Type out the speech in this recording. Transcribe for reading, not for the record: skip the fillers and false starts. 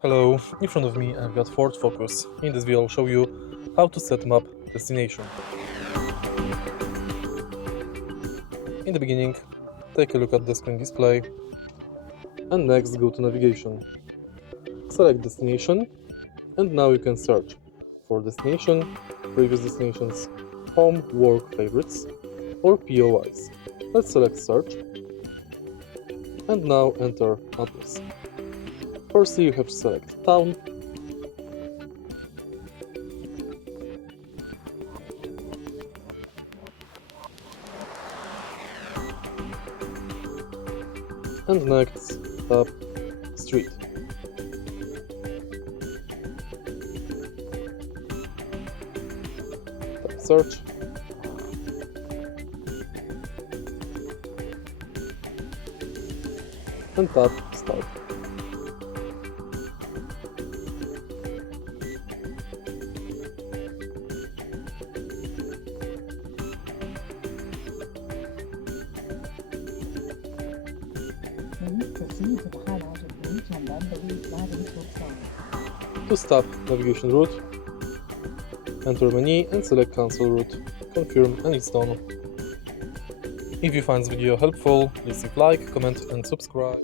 Hello, in front of me I've got FORD Focus. In this video I'll show you how to set map destination. In the beginning, take a look at the screen display and next go to navigation. Select destination and now you can search for destination, previous destinations, home, work, favorites or POIs. Let's select search and now enter address. Firstly, you have to select town, and next tap street. Tap search and tap start. Please proceed to the highlighted route and then the route guiding to apply. To stop navigation route, enter menu and select cancel route, confirm and it's done. If you find this video helpful, please leave like, comment and subscribe.